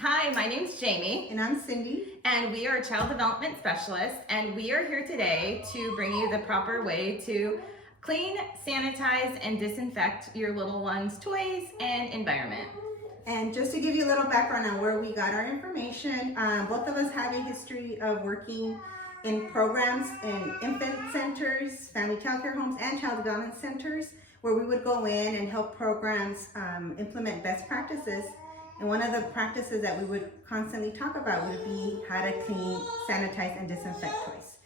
Hi, my name's Jamie. And I'm Cindy. And we are child development specialists, and we are here today to bring you the proper way to clean, sanitize, and disinfect your little one's toys and environment. And just to give you a little background on where we got our information, both of us have a history of working in programs in infant centers, family child care homes, and child development centers, where we would go in and help programs implement best practices. And one of the practices that we would constantly talk about would be how to clean, sanitize, and disinfect toys.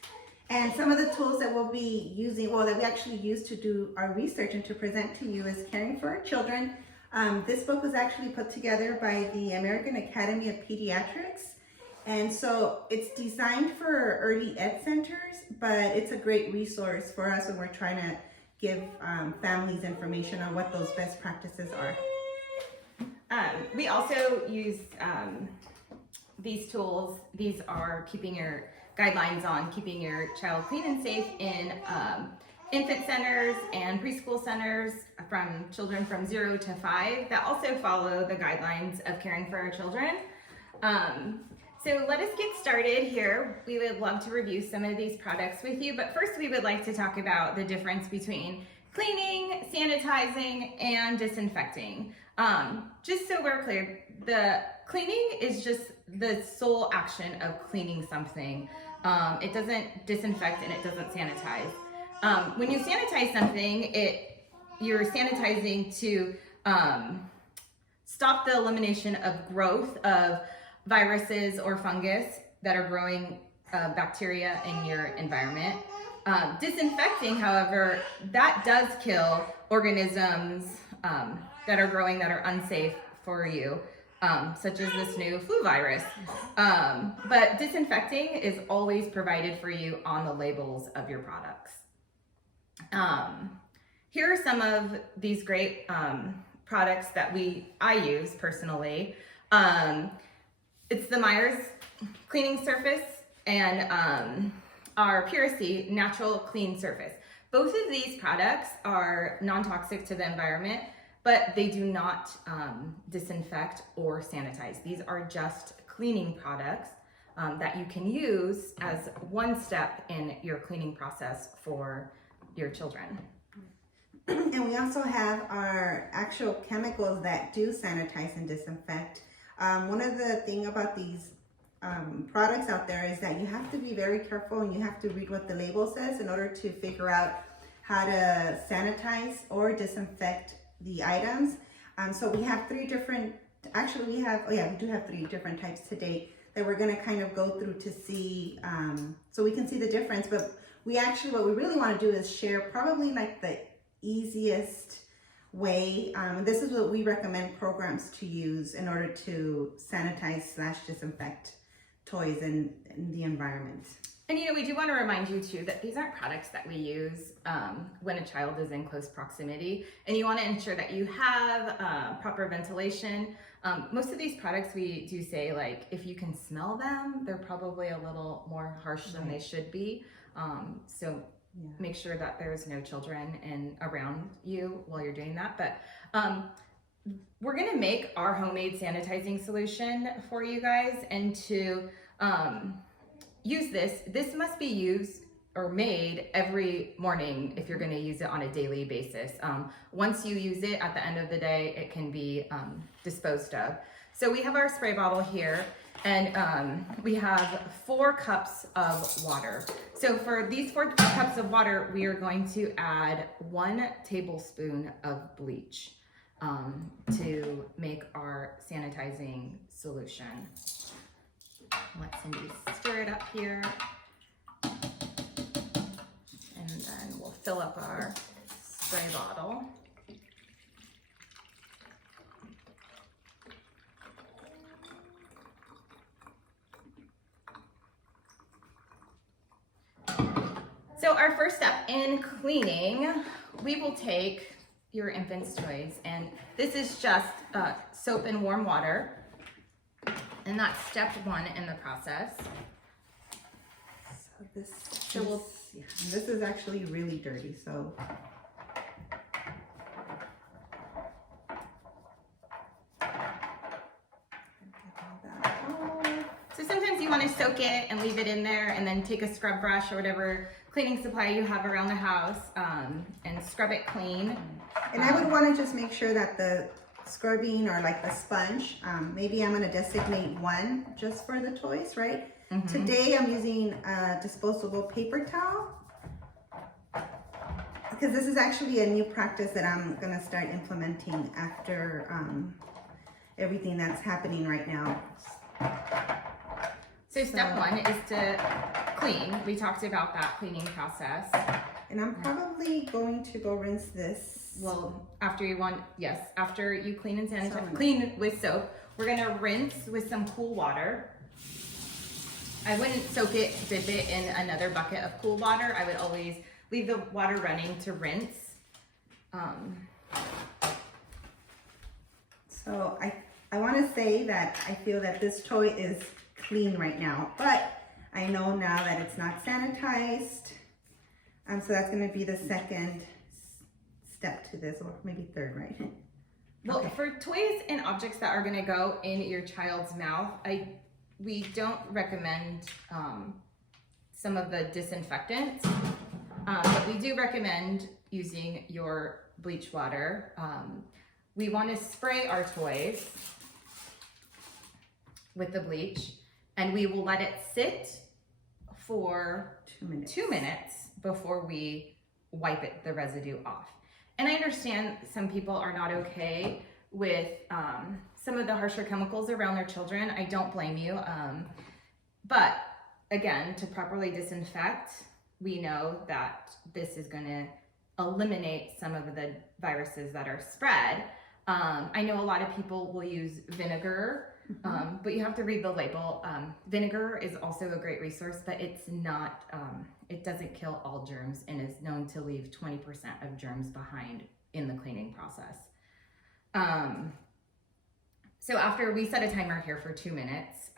And some of the tools that we'll be using, well, that we actually use to do our research and to present to you is Caring for Our Children. This book was actually put together by the American Academy of Pediatrics. And so it's designed for early ed centers, but it's a great resource for us when we're trying to give families information on what those best practices are. We also use these tools. These are keeping your guidelines on keeping your child clean and safe in infant centers and preschool centers from children from 0 to 5 that also follow the guidelines of Caring for Our Children. So let us get started here. We would love to review some of these products with you, but first we would like to talk about the difference between cleaning, sanitizing, and disinfecting. Just so we're clear, the cleaning is just the sole action of cleaning something. It doesn't disinfect and it doesn't sanitize. When you sanitize something, you're sanitizing to stop the elimination of growth of viruses or fungus that are growing bacteria in your environment. Disinfecting, however, that does kill organisms that are growing that are unsafe for you, such as this new flu virus. But disinfecting is always provided for you on the labels of your products. Here are some of these great products that I use personally. It's the Myers Cleaning Surface and our Puracy Natural Clean Surface. Both of these products are non-toxic to the environment, but they do not disinfect or sanitize. These are just cleaning products that you can use as one step in your cleaning process for your children. And we also have our actual chemicals that do sanitize and disinfect. One of the things about these products out there is that you have to be very careful and you have to read what the label says in order to figure out how to sanitize or disinfect the items. So we have we do have 3 different types today that we're going to kind of go through to see, so we can see the difference. But what we really want to do is share probably like the easiest way. This is what we recommend programs to use in order to sanitize/disinfect toys in the environment. And we do want to remind you too that these aren't products that we use when a child is in close proximity, and you want to ensure that you have proper ventilation. Most of these products we do say, like, if you can smell them, they're probably a little more harsh than they should be. So make sure that there's no children around you while you're doing that. But we're going to make our homemade sanitizing solution for you guys, and to use this must be used or made every morning if you're going to use it on a daily basis. Once you use it at the end of the day, it can be disposed of. So we have our spray bottle here, and we have 4 cups of water. So for these 4 cups of water, we are going to add 1 tablespoon of bleach to make our sanitizing solution. Let Cindy stir it up here, and then we'll fill up our spray bottle. So our first step in cleaning, we will take your infant's toys, and this is just soap and warm water. And that's step 1 in the process. So this is actually really dirty, so leave it in there, and then take a scrub brush or whatever cleaning supply you have around the house, and scrub it clean. And I would want to just make sure that the scrubbing or like the sponge, maybe I'm going to designate one just for the toys, right? Today I'm using a disposable paper towel because this is actually a new practice that I'm going to start implementing after everything that's happening right now. So step one is to clean. We talked about that cleaning process. And I'm probably going to go rinse this. Well, after you clean and sanitize, clean with soap, we're gonna rinse with some cool water. I wouldn't dip it in another bucket of cool water. I would always leave the water running to rinse. So I want to say that I feel that this toy is clean right now, but I know now that it's not sanitized. So that's going to be the second step to this, or maybe third, right? Well, Okay. for toys and objects that are going to go in your child's mouth, we don't recommend some of the disinfectants, but we do recommend using your bleach water. We want to spray our toys with the bleach, and we will let it sit for 2 minutes. 2 minutes before we wipe the residue off. And I understand some people are not okay with some of the harsher chemicals around their children. I don't blame you. But again, to properly disinfect, we know that this is going to eliminate some of the viruses that are spread. I know a lot of people will use vinegar, but you have to read the label. Vinegar is also a great resource, but it's not, it doesn't kill all germs and is known to leave 20% of germs behind in the cleaning process. So after we set a timer here for 2 minutes,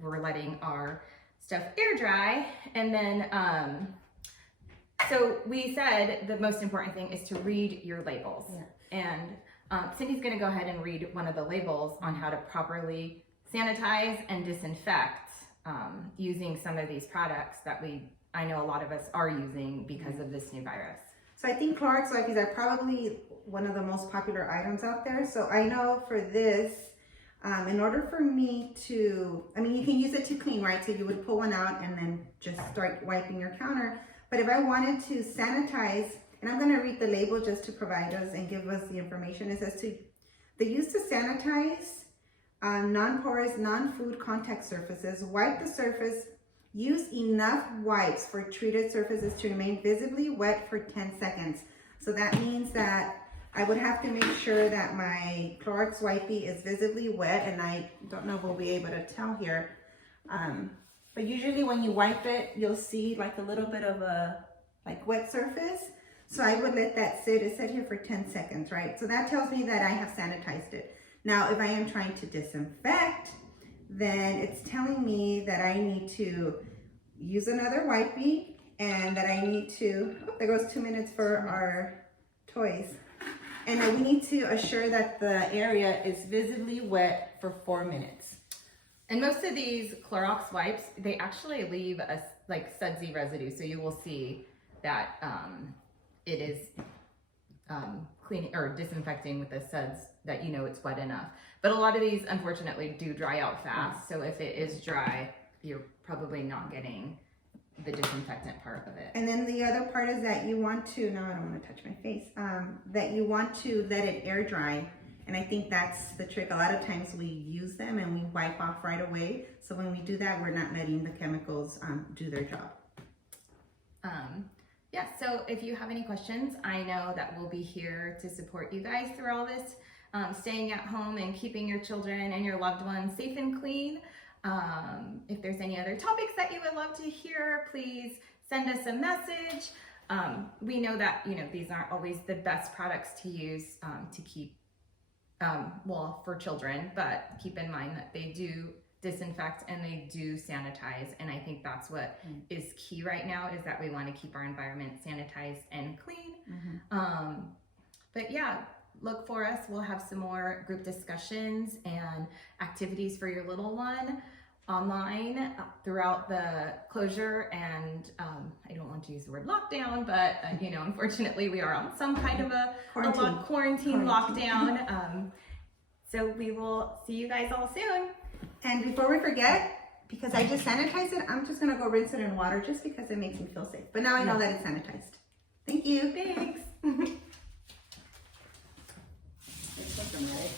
we're letting our stuff air dry. And then, so we said the most important thing is to read your labels. Yeah. And Cindy's gonna go ahead and read one of the labels on how to properly sanitize and disinfect using some of these products that I know a lot of us are using because of this new virus. So I think Clorox wipes are probably one of the most popular items out there. So I know for this, in order for me to, you can use it to clean, right? So you would pull one out and then just start wiping your counter. But if I wanted to sanitize, and I'm going to read the label just to provide us and give us the information. It says they use to sanitize non-porous, non-food contact surfaces. Wipe the surface. Use enough wipes for treated surfaces to remain visibly wet for 10 seconds. So that means that I would have to make sure that my Clorox wipey is visibly wet, and I don't know if we'll be able to tell here. But usually when you wipe it, you'll see like a little bit of a wet surface. So I would let that sit. It said here for 10 seconds, right? So that tells me that I have sanitized it. Now, if I am trying to disinfect, then it's telling me that I need to use another wipey and that I need to, there goes 2 minutes for our toys. And then we need to assure that the area is visibly wet for 4 minutes. And most of these Clorox wipes, they actually leave a sudsy residue. So you will see that it is cleaning or disinfecting with the suds that it's wet enough. But a lot of these, unfortunately, do dry out fast. So if it is dry, you're probably not getting the disinfectant part of it. And then the other part is that you want to, no, I don't want to touch my face, that you want to let it air dry. And I think that's the trick. A lot of times we use them and we wipe off right away. So when we do that, we're not letting the chemicals do their job. Yeah, so if you have any questions, I know that we'll be here to support you guys through all this, staying at home and keeping your children and your loved ones safe and clean. If there's any other topics that you would love to hear, please send us a message. We know that, these aren't always the best products to use to keep, for children, but keep in mind that they do disinfect and they do sanitize. And I think that's what is key right now, is that we want to keep our environment sanitized and clean. But yeah, look for us. We'll have some more group discussions and activities for your little one. online throughout the closure, and I don't want to use the word lockdown, but you know, unfortunately we are on some kind of a quarantine lockdown. So we will see you guys all soon. And before we forget, because I just sanitized it, I'm just gonna go rinse it in water just because it makes me feel safe. But now I know that it's sanitized. Thank you. Thanks. Let's take them, right?